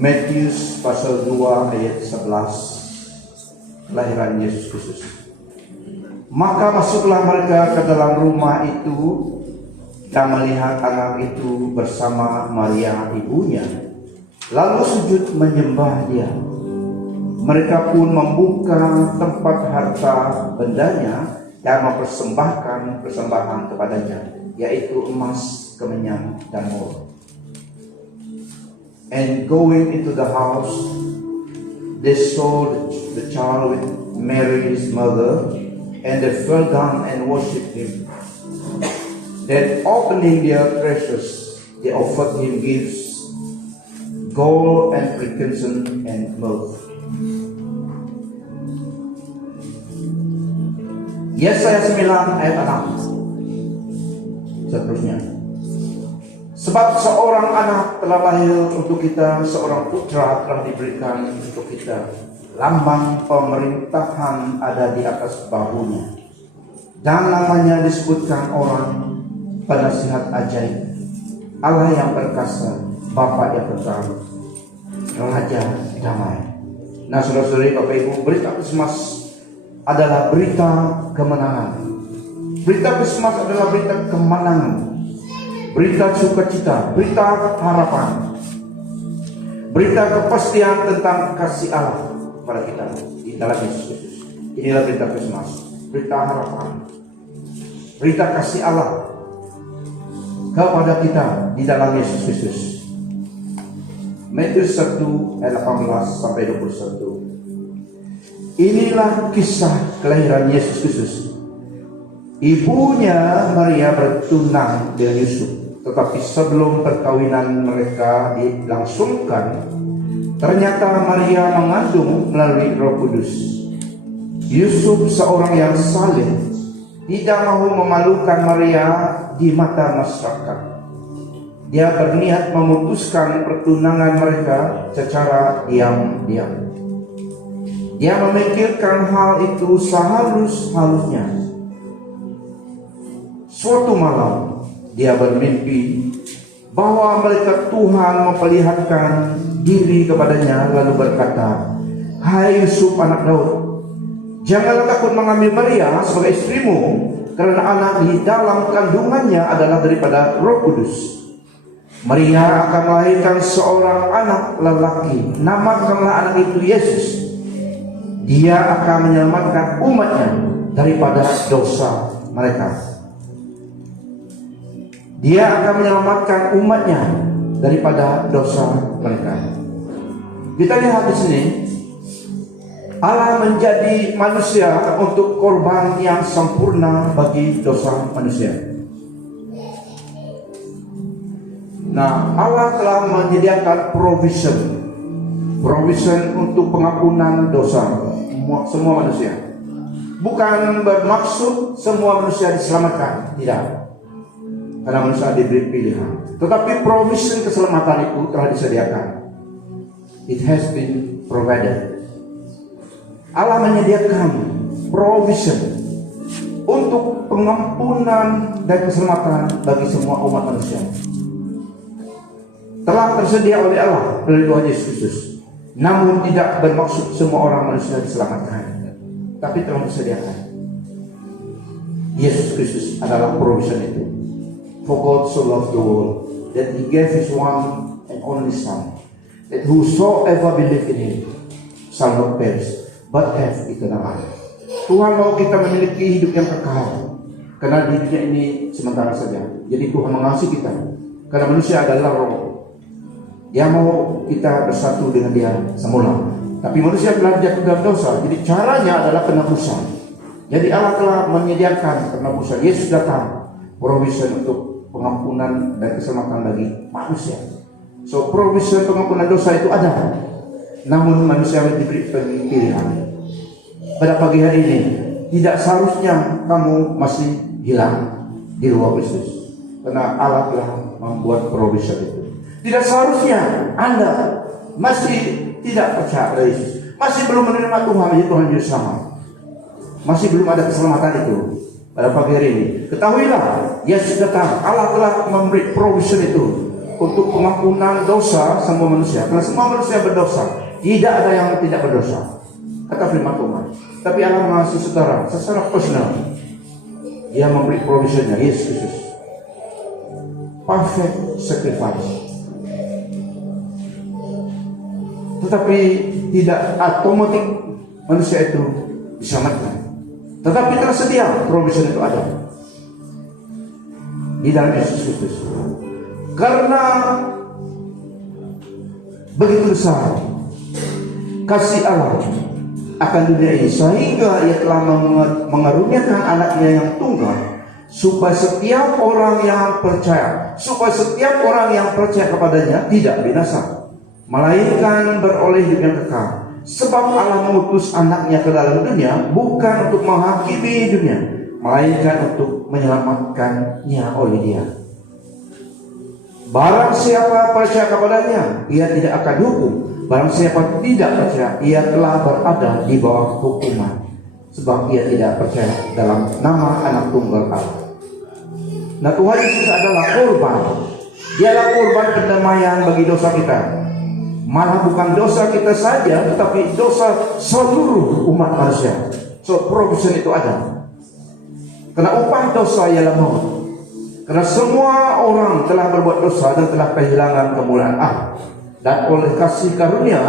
Matius pasal 2 ayat 11, kelahiran Yesus Kristus. Maka masuklah mereka ke dalam rumah itu dan melihat anak itu bersama Maria ibunya, lalu sujud menyembah dia. Mereka pun membuka tempat harta bendanya dan mempersembahkan persembahan kepadanya, yaitu emas, kemenyan, dan mur. And going into the house, they saw the child with Mary his mother, and they fell down and worshipped him. Then opening their treasures, they offered him gifts, gold and frankincense and myrrh. Yesaya 9 ayat 6. Seterusnya. Sebab seorang anak telah lahir untuk kita, seorang putra telah diberikan untuk kita. Lambang pemerintahan ada di atas bahunya, dan namanya disebutkan orang penasihat ajaib, Allah yang perkasa, Bapa yang kekal, Raja damai. Nah, saudara-saudari, Bapak Ibu, berita Krismas adalah berita kemenangan. Berita Krismas adalah berita kemenangan, berita sukacita, berita harapan, berita kepastian tentang kasih Allah kepada kita di dalam Yesus Kristus. Inilah berita Krismas, berita harapan, berita kasih Allah kepada kita di dalam Yesus Kristus. Matius 1 ayat 18 sampai 21. Inilah kisah kelahiran Yesus Kristus. Ibunya Maria bertunang dengan Yusuf, tetapi sebelum perkawinan mereka dilangsungkan, ternyata Maria mengandung melalui Roh Kudus. Yusuf, seorang yang saleh, tidak mau memalukan Maria di mata masyarakat. Dia berniat memutuskan pertunangan mereka secara diam-diam. Dia memikirkan hal itu sehalus-halusnya. Suatu malam dia bermimpi bahwa malaikat Tuhan memperlihatkan diri kepadanya, lalu berkata, "Hai Yusuf anak Daud, janganlah takut mengambil Maria sebagai istrimu, karena anak di dalam kandungannya adalah daripada Roh Kudus. Maria akan melahirkan seorang anak lelaki, namakanlah anak itu Yesus. Dia akan menyelamatkan umatnya daripada dosa mereka." Dia akan menyelamatkan umatnya daripada dosa mereka. Kita lihat di sini, Allah menjadi manusia untuk korban yang sempurna bagi dosa manusia. Nah, Allah telah menyediakan provision untuk pengampunan dosa semua manusia. Bukan bermaksud semua manusia diselamatkan, tidak. Karena manusia diberi pilihan, tetapi provision keselamatan itu telah disediakan. It has been provided. Allah menyediakan provision untuk pengampunan dan keselamatan bagi semua umat manusia. Telah tersedia oleh Allah melalui Tuhan Yesus Kristus. Namun tidak bermaksud semua orang manusia diselamatkan, tapi telah disediakan. Yesus Kristus adalah provision itu. For God so loved the world that He gave His one and only Son, that whosoever believe in Him shall not perish, but have eternal life. Tuhan mau kita memiliki hidup yang kekal, karena di dunia ini sementara saja. Jadi Tuhan mengasihi kita, karena manusia adalah roh. Dia mau kita bersatu dengan Dia semula. Tapi manusia telah jatuh dalam dosa, jadi caranya adalah penebusan. Jadi Allah telah menyediakan penebusan. Yesus datang, provision untuk pengampunan dan keselamatan bagi manusia. So provision pengampunan dosa itu ada, namun manusia diberi pilihan. Pada pagi hari ini, tidak seharusnya kamu masih hilang di luar Kristus, karena Allah telah membuat provision itu. Tidak seharusnya Anda masih tidak percaya pada Yesus, masih belum menerima Tuhan, Tuhan Yesus sama, masih belum ada keselamatan itu. Pada pagi hari ini, ketahuilah, Yesus datang. Allah telah memberi provision itu untuk pengampunan dosa semua manusia. Karena semua manusia berdosa, tidak ada yang tidak berdosa, kata firman Tuhan. Tapi Allah mengasihi saudara secara personal. Dia memberi provisionnya, Yesus Kristus, perfect sacrifice. Tetapi tidak otomatis manusia itu diselamatkan. Tetapi tersedia provision itu ada di dalam Yesus Kristus. Karena begitu besar kasih Allah akan dunia ini, sehingga Ia telah mengaruniakan anaknya yang tunggal, supaya setiap orang yang percaya kepadanya tidak binasa, melainkan beroleh hidup yang kekal. Sebab Allah mengutus anaknya ke dalam dunia bukan untuk menghakimi dunia, melainkan untuk menyelamatkannya oleh Dia. Barang siapa percaya kepadanya, ia tidak akan dihukum. Barang siapa tidak percaya, ia telah berada di bawah hukuman, sebab ia tidak percaya dalam nama anak tunggal Allah. Nah, Tuhan Yesus adalah korban. Dialah korban pendamaian bagi dosa kita. Malah bukan dosa kita saja, tetapi dosa seluruh umat manusia. So, provision itu ada. Karena upah dosa ialah maut. Karena semua orang telah berbuat dosa dan telah kehilangan kemuliaan Allah. Dan oleh kasih karunia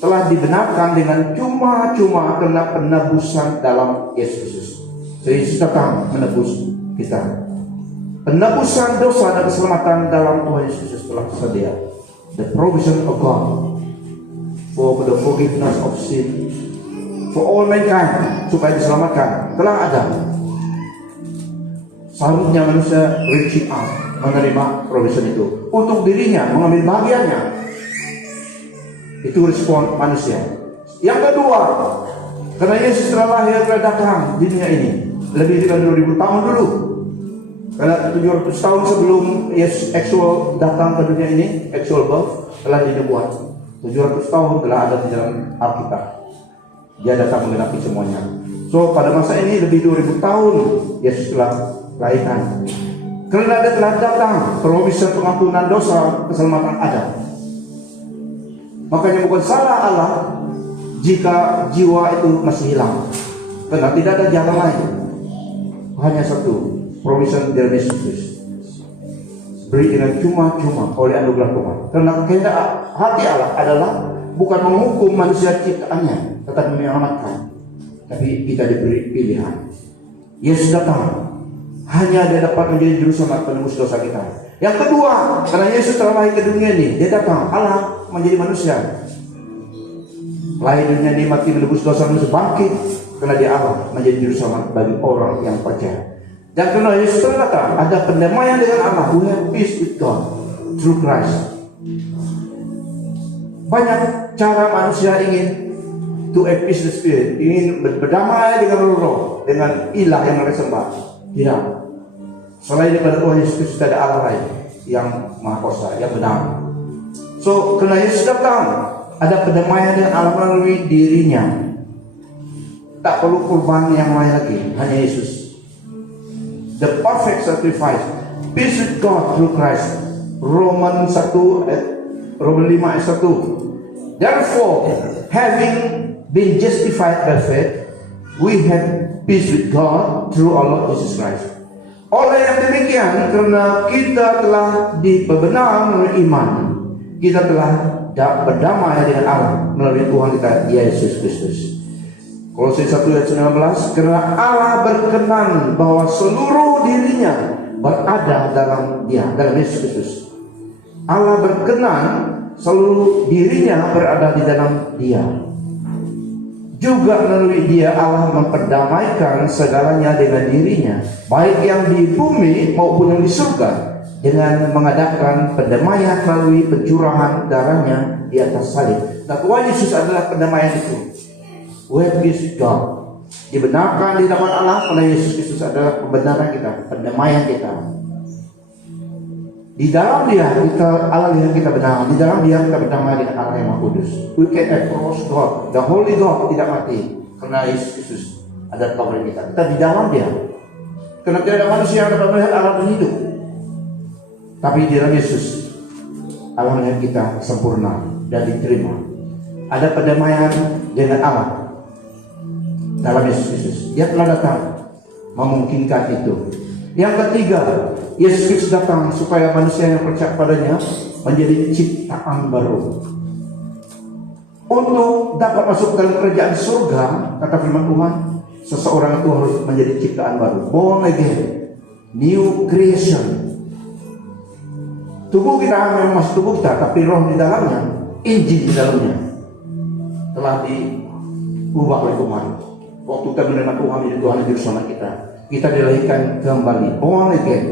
telah dibenarkan dengan cuma-cuma karena penebusan dalam Yesus Kristus. Yesus datang menebus kita. Penebusan dosa dan keselamatan dalam Tuhan Yesus Kristus telah tersedia. The provision of God for the forgiveness of sin for all mankind, supaya diselamatkan, telah ada. Seharusnya manusia reaching out, menerima provision itu untuk dirinya, mengambil bagiannya. Itu respon manusia. Yang kedua, karena Yesus telah lahir, telah datang di dunia ini lebih dari 2000 tahun dulu. Karena 700 tahun sebelum Yesus actual datang ke dunia ini, actual birth, telah dibuat. 700 tahun telah ada di dalam Alkitab. Dia datang menggenapi semuanya. So, pada masa ini lebih 2000 tahun Yesus telah lahirkan. Karena dia telah datang, provision pengampunan dosa, keselamatan ada. Makanya bukan salah Allah jika jiwa itu masih hilang, karena tidak ada jalan lain. Hanya satu, provision dari Yesus Kristus, beri dengan cuma-cuma oleh anugerah Tuhan. Karena kehendak hati Allah adalah bukan menghukum manusia ciptaannya, tetapi menyelamatkan. Tapi kita diberi pilihan. Yesus datang, hanya Dia dapat menjadi juru selamat penebus dosa kita. Yang kedua, karena Yesus telah lahir ke dunia ini, Dia datang, Allah menjadi manusia. Lahir dunia ini, mati menebus dosa manusia, bangkit karena Dia Allah menjadi juru selamat bagi orang yang percaya. Dan karena Yesus telah datang, ada pendamaian dengan Allah. We have peace with God through Christ. Banyak cara manusia ingin to have peace with spirit, ingin berdamai dengan roh, dengan ilah yang mereka sembah. Tidak. Selain daripada Tuhan Yesus Kristus, tidak ada Allah lain yang maha kuasa, yang benar. So, karena Yesus datang, ada pendamaian dengan Allah melalui dirinya. Tak perlu kurban yang lain lagi, hanya Yesus. The perfect sacrifice, peace with God through Christ. Roman 5 ayat 1. Therefore, having been justified by faith, we have peace with God through our Lord Jesus Christ. Oleh yang demikian, karena kita telah diperbenar melalui iman, kita telah berdamai dengan Allah melalui Tuhan kita Yesus Kristus. Kolose 1 ayat 19, karena Allah berkenan bahwa seluruh dirinya berada dalam Dia, dalam Yesus Kristus. Allah berkenan seluruh dirinya berada di dalam Dia. Juga melalui Dia Allah memperdamaikan segalanya dengan dirinya, baik yang di bumi maupun yang di surga, dengan mengadakan pendamaian melalui pencurahan darahnya di atas salib. Nah, Tuhan Yesus adalah pendamaian itu. We have peace with God. Dibenarkan di hadapan Allah karena Yesus Kristus adalah pembenaran kita, pendamaian kita. Di dalam Dia Allah lihat kita benar. Di dalam Dia kita berdamai dengan Allah yang Maha Kudus. We can approach God, the Holy God, tidak mati, karena Yesus Kristus ada covering kita. Kita di dalam Dia. Karena tidak ada manusia yang dapat melihat Allah dan hidup. Tapi di dalam Yesus Allah melihat kita sempurna dan diterima. Ada pendamaian dengan Allah dalam Yesus Kristus. Dia telah datang memungkinkan itu. Yang ketiga, Yesus Kristus datang supaya manusia yang percaya padanya menjadi ciptaan baru. Untuk dapat masuk dalam kerajaan surga, kata firman Tuhan, seseorang itu harus menjadi ciptaan baru, born again, new creation. Tubuh kita memang masih tubuh kita, tapi roh di dalamnya, Injil di dalamnya telah diubah oleh Tuhan. Waktu kita menerima Tuhan menjadi Tuhan dan Juru Selamat kita dilahirkan kembali, born again.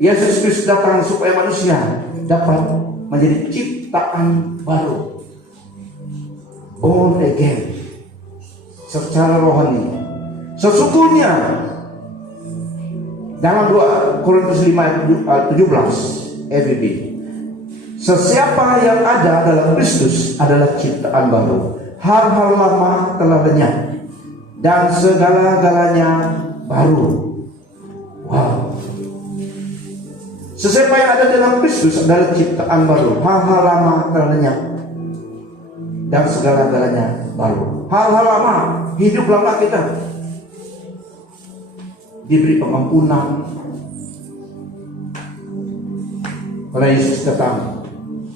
Yesus Kristus datang supaya manusia dapat menjadi ciptaan baru, born again, secara rohani. Sesungguhnya dalam 2 Korintus 5 ayat 17 FBB, sesiapa yang ada dalam Kristus adalah ciptaan baru. Hal-hal lama telah lenyap dan segala-galanya baru. Wow. Sesiapa yang ada dalam Kristus adalah ciptaan baru. Hal-hal lama telah lenyap dan segala-galanya baru. Hal-hal lama, hidup lama kita diberi pengampunan oleh Yesus datang,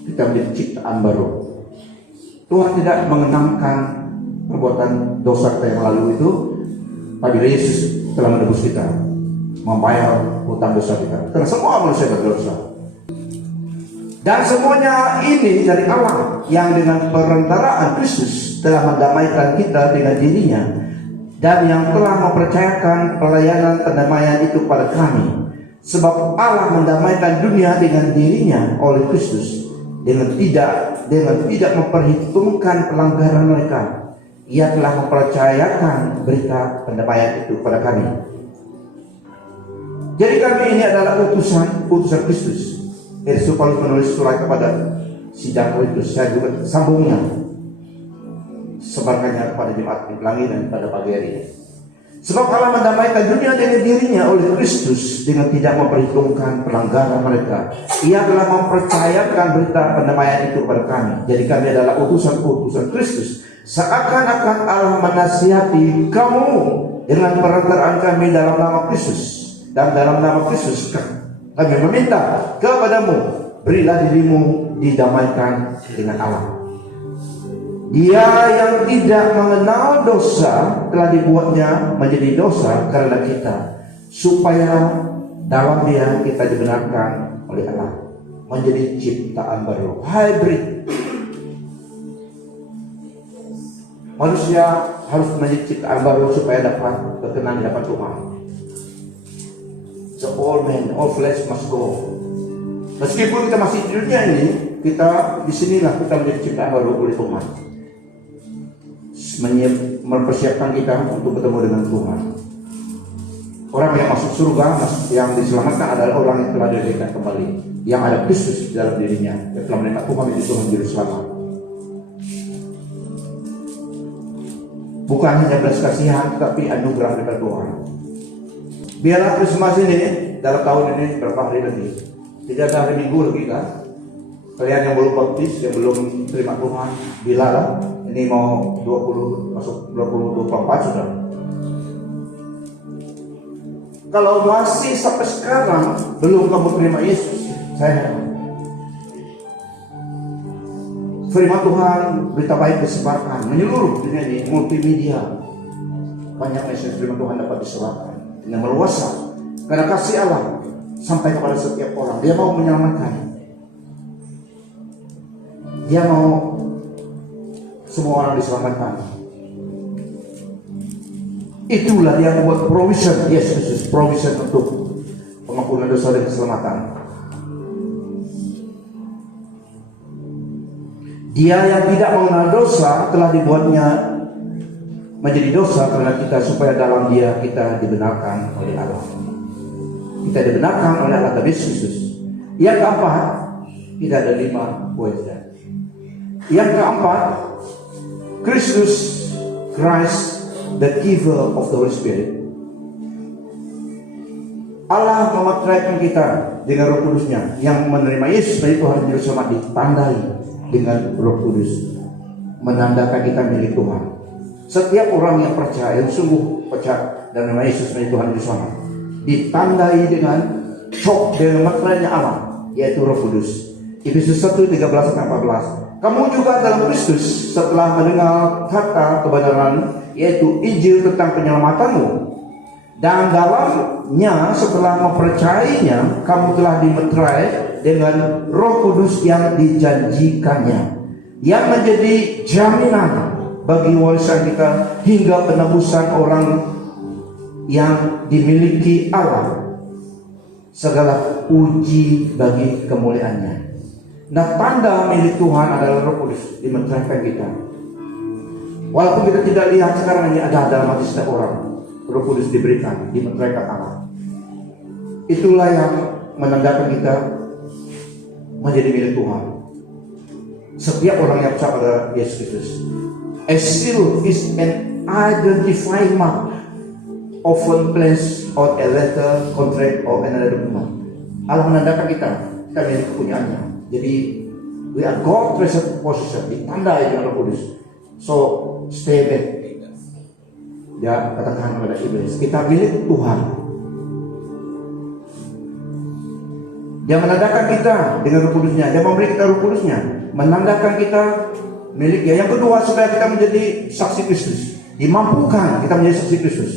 kita menjadi ciptaan baru. Tuhan tidak mengenangkan perbuatan dosa kita yang lalu itu. Apabila Yesus telah menebus kita, membayar hutang dosa kita, karena semua manusia berdosa. Dan semuanya ini dari Allah yang dengan perantaraan Kristus telah mendamaikan kita dengan dirinya, dan yang telah mempercayakan pelayanan pendamaian itu pada kami. Sebab Allah mendamaikan dunia dengan dirinya oleh Kristus, dengan tidak memperhitungkan pelanggaran mereka. Ia telah mempercayakan berita pendamaian itu pada kami. Jadi kami ini adalah utusan Kristus. Rasul Paulus menulis surat kepada sidang Korintus. Saya juga sambungnya, sebarkannya kepada jemaat di Pelangi dan pada pagi hari ini. Sebab Allah mendamaikan dunia dengan dirinya oleh Kristus, dengan tidak memperhitungkan pelanggaran mereka. Ia telah mempercayakan berita pendamaian itu kepada kami. Jadi kami adalah utusan Kristus. Seakan-akan Allah menasihati kamu dengan perantaraan kami dalam nama Kristus. Dan dalam nama Kristus kami meminta kepadamu, berilah dirimu didamaikan dengan Allah. Dia yang tidak mengenal dosa telah dibuatnya menjadi dosa karena kita, supaya dalam dia kita dibenarkan oleh Allah, menjadi ciptaan baru, hybrid. Manusia harus menjadi ciptaan baru supaya dapat berkenan di hadapan Tuhan. So all men, all flesh must go. Meskipun kita masih di dunia ini, kita disinilah kita menjadi ciptaan baru oleh Tuhan, mempersiapkan kita untuk bertemu dengan Tuhan. Orang yang masuk surga, yang diselamatkan adalah orang yang telah dilahirkan kembali, yang ada Kristus di dalam dirinya, yang telah menerima Tuhan menjadi Tuhan Juru Selamat. Bukan hanya belas kasihan, tapi anugerah dari Tuhan. Biarlah Krismas ini, dalam tahun ini berapa hari lagi? 3 hari minggu lagi kan? Kalian yang belum baptis, yang belum terima Tuhan, bilalah. Ini mau 20, masuk 2024 sudah. Kalau masih sampai sekarang belum kamu terima Yesus, saya firman Tuhan, berita baik disebarkan menyeluruh dunia ini, multimedia. Banyak message firman Tuhan dapat disebarkan dengan meluasa, karena kasih Allah sampai kepada setiap orang. Dia mau menyelamatkan, dia mau semua orang diselamatkan. Itulah dia membuat provision, Yesus provision untuk pengampunan dosa dan keselamatan. Dia yang tidak mengenal dosa telah dibuatnya menjadi dosa karena kita, supaya dalam dia kita dibenarkan oleh Allah. Kita dibenarkan oleh Allah Yesus Kristus. Yang keempat, tidak ada 5 poin. Yang keempat, Kristus, Christ, the giver of the Holy Spirit. Allah memeteraikan kita dengan Roh Kudusnya. Yang menerima Yesus sebagai Tuhan Juru Selamat ditandai dengan Roh Kudus, menandakan kita milik Tuhan. Setiap orang yang percaya, yang sungguh percaya dan menerima Yesus sebagai Tuhan Juru Selamat, ditandai dengan meterainya Allah, yaitu Roh Kudus. Efesus 1:13-14. Kamu juga dalam Kristus setelah mendengar kata kebenaran, yaitu Injil tentang penyelamatanmu, dan dalamnya setelah mempercayainya, kamu telah dimeterai dengan Roh Kudus yang dijanjikannya, yang menjadi jaminan bagi warisan kita hingga penebusan orang yang dimiliki Allah, segala puji bagi kemuliaannya. Nah, tanda milik Tuhan adalah Roh Kudus dimeteraikan kita. Walaupun kita tidak lihat sekarang ini ada dalam hati setiap orang, Roh Kudus diberikan, dimeteraikan Allah. Itulah yang menandakan kita menjadi milik Tuhan. Setiap orang yang percaya pada Yesus Kristus. A seal is an identifying mark, often placed on a letter, contract, or another document. Allah menandakan kita milik kepunyaannya. Jadi we are God treasured possession, ditandai dengan Roh Kudus. So stay back. Ya, katakan kepada iblis, kita milik Tuhan. Dia menandakan kita dengan Roh Kudusnya. Dia memberi kita Roh Kudusnya, menandakan kita milik Dia. Yang kedua, supaya kita menjadi saksi Kristus. Dimampukan kita menjadi saksi Kristus.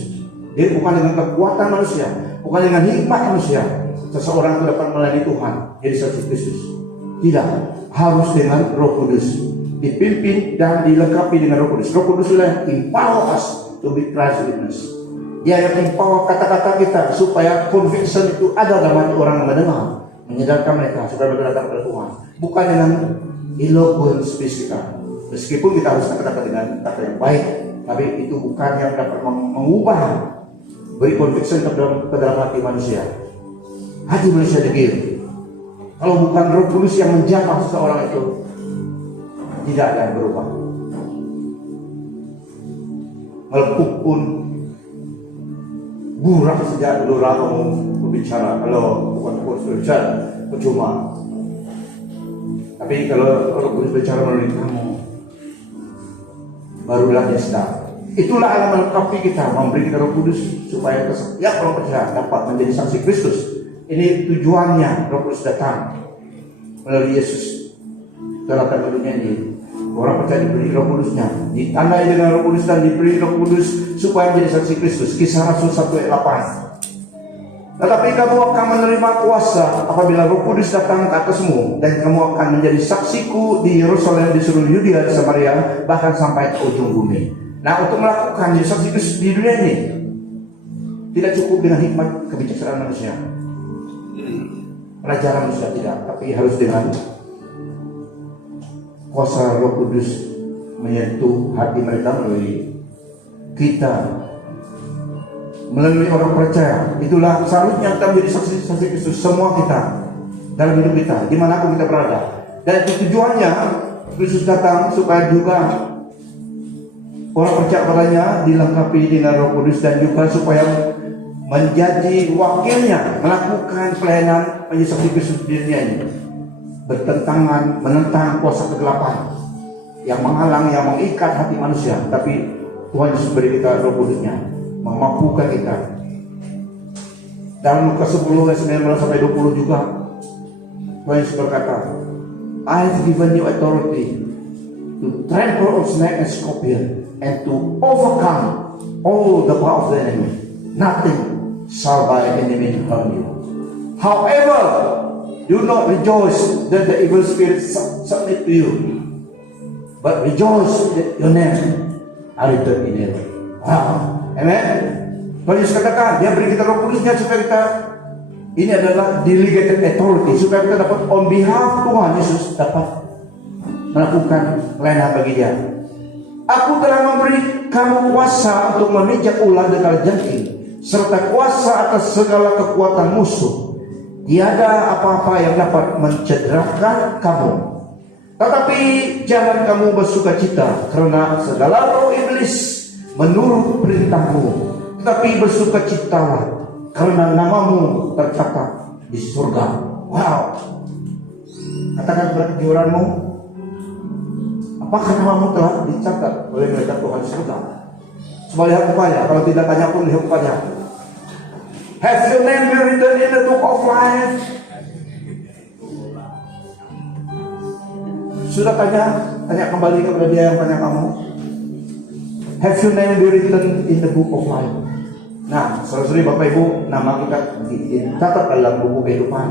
Jadi bukan dengan kekuatan manusia, bukan dengan hikmat manusia seseorang itu dapat melayani Tuhan jadi saksi Kristus. Tidak, harus dengan Roh Kudus, dipimpin dan dilengkapi dengan Roh Kudus. Roh Kudus adalah empower us to be Christ witness. Dia yang empower kata-kata kita supaya conviction itu ada dalam hati orang yang mendengar, menyadarkan mereka supaya mereka datang kepada Tuhan. Bukan dengan eloquent speech kita. Meskipun kita harus kata-kata dengan kata yang baik, tapi itu bukan yang dapat mengubah, beri conviction ke dalam hati manusia. Hati manusia degil. Kalau bukan Roh Kudus yang menjamah seseorang itu, tidak ada yang berubah. Melepuh pun burak sejak dulu kamu berbicara. Kalau bukan Roh Kudus berbicara, percuma. Tapi kalau Roh Kudus berbicara melalui kamu, barulah dia sedang. Itulah yang melengkapi kita, memberi kita Roh Kudus supaya setiap orang percaya dapat menjadi saksi Kristus. Ini tujuannya Roh Kudus datang melalui Yesus dalam dunia ini. Orang percaya diberi Roh Kudusnya, ditandai dengan Roh Kudus dan diberi Roh Kudus supaya menjadi saksi Kristus. Kisah Rasul 1:8. Tetapi kamu akan menerima kuasa apabila Roh Kudus datang ke atasmu, dan kamu akan menjadi saksiku di Yerusalem, di seluruh Yudea, di Samaria, bahkan sampai ke ujung bumi. Nah, untuk melakukan jadi saksi Kristus di dunia ini tidak cukup dengan hikmat kebijaksanaan manusia, pelajaran manusia tidak, tapi harus dengan kuasa Roh Kudus menyentuh hati mereka melalui kita, melalui orang percaya. Itulah seharusnya kita menjadi saksi Kristus, semua kita dalam hidup kita, dimanapun kita berada. Dan itu tujuannya Kristus datang supaya juga orang percaya padanya dilengkapi dengan Roh Kudus, dan juga supaya menjadi wakilnya melakukan pelayanan menjadi saksi Kristus di dunia ini, bertentangan, menentang kuasa kegelapan yang menghalang, yang mengikat hati manusia. Tapi Tuhan Yesus beri kita Roh Kudusnya, memampukan kita. Dalam Lukas 10:19-20 juga Tuhan Yesus berkata, I have given you authority to trample on snake and scorpion and to overcome all the power of the enemy. Nothing shall by any means harm you. However, do not rejoice that the evil spirits submit to you, but rejoice that your name are written in heaven. Wow. Amen. Tuhan Yesus katakan, dia beri kita Roh Kudusnya supaya kita, ini adalah delegated authority, supaya kita dapat on behalf Tuhan Yesus dapat melakukan pelayanan bagi dia. Aku telah memberi kamu kuasa untuk memijak ular dan kalajengking, serta kuasa atas segala kekuatan musuh. Tiada apa-apa yang dapat mencederakan kamu. Tetapi jangan kamu bersukacita karena segala roh iblis menurut perintahmu, tetapi bersukacitalah karena namamu tercatat di surga. Wow. Katakan kepada kejuaraanmu, apakah namamu telah dicatat oleh malaikat Tuhan di surga? Coba lihat kepada, kalau tidak tanya pun lihat kepada. Have your name been written in the book of life? Sudah tanya kembali kepada dia yang tanya kamu. Have your name been written in the book of life? Nah, saudara-saudari, Bapak Ibu, nama kita dicatat dalam buku kehidupan.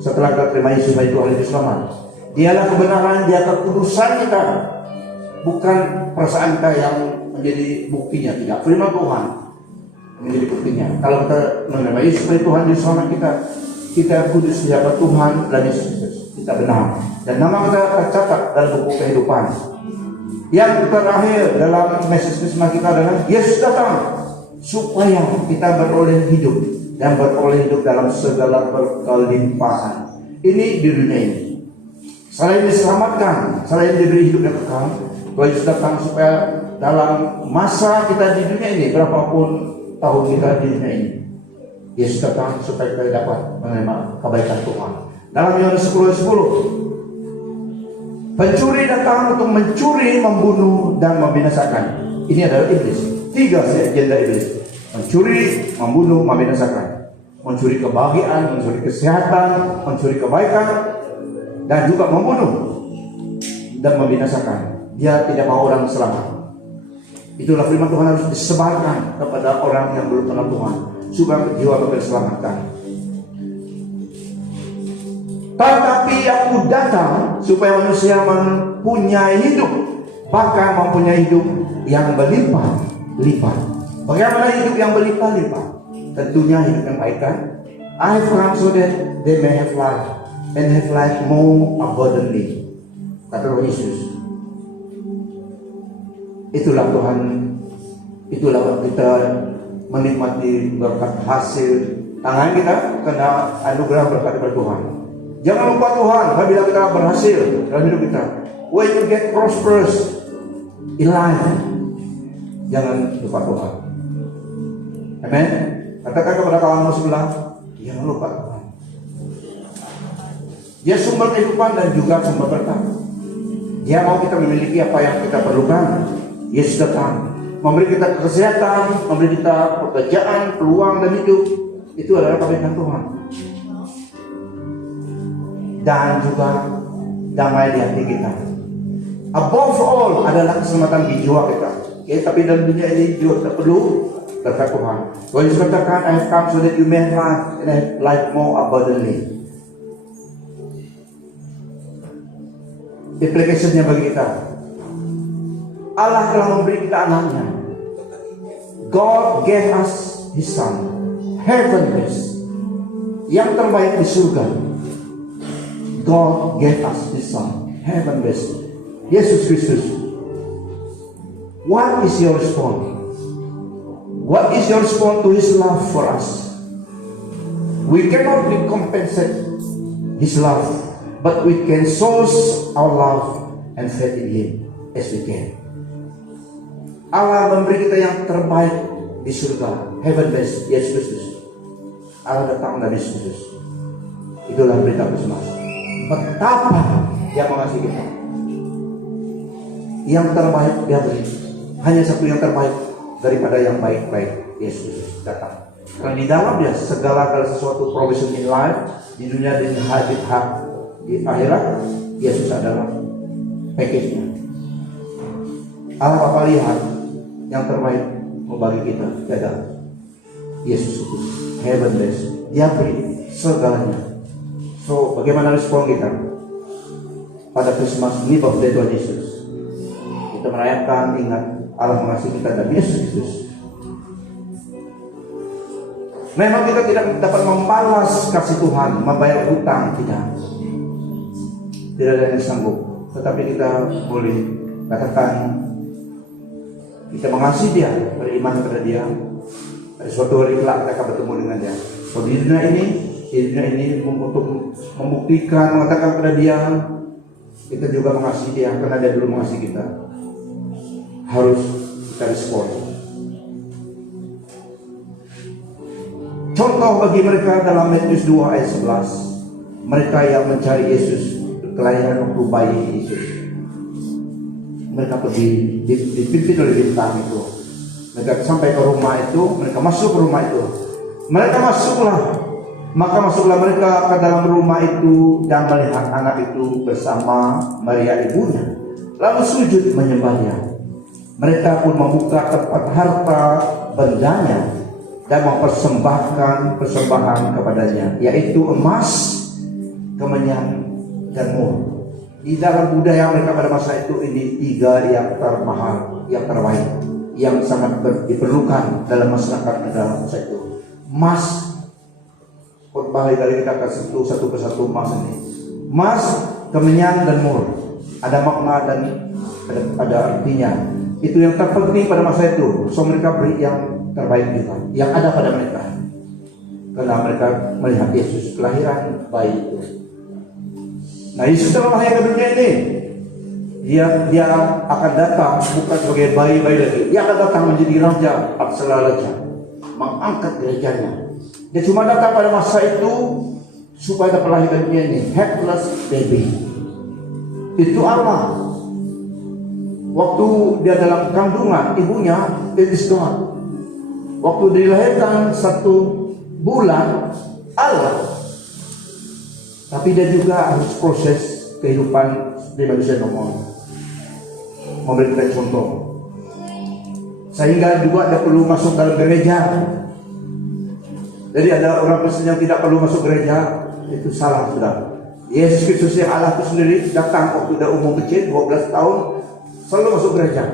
Setelah kita terima Yesus sebagai Tuhan Yesus selamat, dialah kebenaran, dia kekudusan kita, bukan perasaan kita yang menjadi buktinya. Tidak, firman Tuhan menjadi buktinya. Kalau kita menerima Yesus sebagai Tuhan Yesus selamat kita kudus di hadapan Tuhan dan Yesus Kristus, kita benar, dan nama kita tercatat dalam buku kehidupan. Yang terakhir dalam message Krisma kita adalah Yesus datang supaya kita beroleh hidup, dan beroleh hidup dalam segala berkelimpahan. Ini di dunia ini. Selain diselamatkan, selain diberi hidup yang kekal, Yesus datang supaya dalam masa kita di dunia ini, berapapun tahun kita di dunia ini, Yesus datang supaya kita dapat menerima kebaikan Tuhan. Dalam Yohanes 10:10, pencuri datang untuk mencuri, membunuh, dan membinasakan. Ini adalah iblis. 3 agenda iblis: mencuri, membunuh, membinasakan. Mencuri kebahagiaan, mencuri kesehatan, mencuri kebaikan, dan juga membunuh dan membinasakan. Dia tidak mau orang selamat. Itulah firman Tuhan harus disebarkan kepada orang yang belum kenal Tuhan, supaya jiwa mereka diselamatkan. Tetapi aku datang supaya manusia mempunyai hidup, bahkan mempunyai hidup yang berlimpah-limpah. Bagaimana hidup yang berlimpah-limpah? Tentunya hidup yang baik, kan? I have come so that they may have life, and have life more abundantly. Kata Roh Yesus. Itulah Tuhan, itulah kita menikmati berkat hasil tangan kita, karena anugerah berkat dari Tuhan. Jangan lupa Tuhan apabila kita berhasil dalam hidup kita. When you get prosperous in life, jangan lupa Tuhan. Amen. Katakan kepada kawanmu sebelah, jangan lupa Tuhan. Dia sumber kehidupan dan juga sumber berkat. Dia mau kita memiliki apa yang kita perlukan. Yesus datang memberi kita kesehatan, memberi kita pekerjaan, peluang dan hidup. Itu adalah kebaikan Tuhan. Dan juga damai di hati kita. Above all adalah keselamatan di jiwa kita. Okay, tapi dalam dunia ini juga kita perlu berkat Tuhan. Tuhan Yesus katakan, I have come so that you may have life, and have life more abundantly. Implicationnya bagi kita, Allah telah memberi kita anaknya. God gave us His Son, heavenless, yang terbaik di surga. God gave us His Son, heavenless, Yesus Kristus. What is your response? What is your response to His love for us? We cannot recompensate His love, but we can source our love and faith in Him as we can. Allah memberi kita yang terbaik di surga, heavenless, Yesus Kristus. Allah datang dari Yesus Kristus. Itulah berita Krismas. Betapa Dia mengasihi kita. Yang terbaik Dia beri. Hanya satu yang terbaik daripada yang baik-baik, Yesus datang. Karena di dalamnya segala sesuatu provision in life, di dunia dan di akhirat, Yesus adalah package-nya. Allah Bapa lihat yang terbaik membagi kita adalah Yesus itu, heavenless. Dia beri segalanya. So, bagaimana respon kita pada Christmas Eve of Tuhan Yesus? Kita merayakan, ingat Allah mengasihi kita dan Yesus Kristus. Memang kita tidak dapat membalas kasih Tuhan, membayar hutang, tidak ada yang sanggup. Tetapi kita boleh katakan kita mengasihi Dia, beriman kepada Dia. Pada suatu hari kelak kita akan bertemu dengan Dia. So, di dunia ini untuk membuktikan, mengatakan kepada Dia, kita juga mengasihi Dia karena Dia dulu mengasihi kita. Harus kita respon. Contoh bagi mereka dalam Matius 2 ayat 11, mereka yang mencari Yesus kelahiran waktu bayi Yesus, mereka pergi dipimpin oleh bintang itu. Mereka sampai ke rumah itu, mereka masuk ke rumah itu, maka masuklah mereka ke dalam rumah itu dan melihat anak itu bersama Maria ibunya, lalu sujud menyembahnya. Mereka pun membuka tempat harta bendanya dan mempersembahkan persembahan kepadanya, yaitu emas, kemenyan, dan mur. Di dalam budaya mereka pada masa itu, ini tiga yang termahal, yang terbaik, yang sangat diperlukan dalam masyarakat dalam masa itu. Emas, khotbah kali kita akan sentuh satu persatu emas ini. Emas, kemenyan, dan mur. Ada makna dan ada artinya. Itu yang terpenting pada masa itu. So mereka beri yang terbaik juga, yang ada pada mereka, karena mereka melihat Yesus kelahiran bayi itu. Nah, Yesus telah lahir ke dunia ini. Dia akan datang bukan sebagai bayi-bayi lagi. Dia akan datang menjadi raja, aksara raja, mengangkat gerejanya. Dia cuma datang pada masa itu supaya dapat lahir ke dunia ini, headless baby. Itu Allah. Waktu dia dalam kandungan ibunya, it is God. Waktu dilahirkan 1 bulan, Allah. Tapi dia juga harus proses kehidupan di manusia normal, memberikan contoh. Sehingga juga dia perlu masuk dalam gereja. Jadi ada orang Kristen yang tidak perlu masuk gereja, itu salah sudah. Yesus Kristus yang Allah itu sendiri datang waktu dia umur kecil 12 tahun, selalu masuk gereja.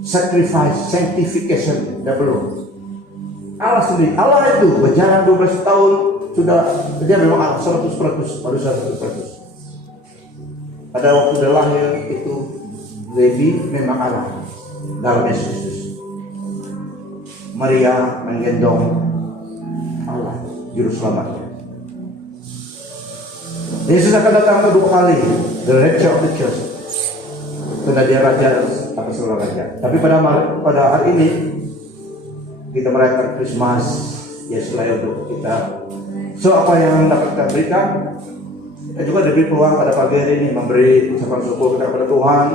Sacrifice, sanctification, dia belum. Allah sendiri, Allah itu berjalan 12 tahun sudah, dia memang Allah 100%, baru 100%. Pada waktu dia lahir itu baby memang Allah dalam Yesus. Maria menggendong Allah, juru selamatnya. Yesus akan datang kedua kali, the rapture of the church, karena dia raja atas seluruh raja. Tapi pada hari ini kita merayakan Christmas, Yesus lahir untuk kita. So apa yang dapat kita berikan? Kita juga diberi peluang pada pagi hari ini memberi ucapan syukur kepada Tuhan.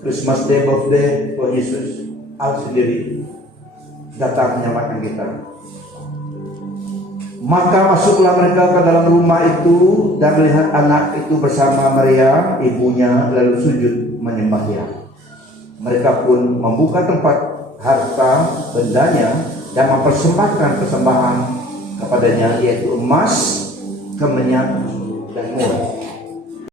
Christmas Day, birthday Tuhan Yesus, Allah sendiri datang menyelamatkan kita. Maka masuklah mereka ke dalam rumah itu dan melihat anak itu bersama Maria ibunya, lalu sujud menyembah Dia. Mereka pun membuka tempat harta bendanya dan mempersembahkan persembahan kepadanya, yaitu emas, kemenyan,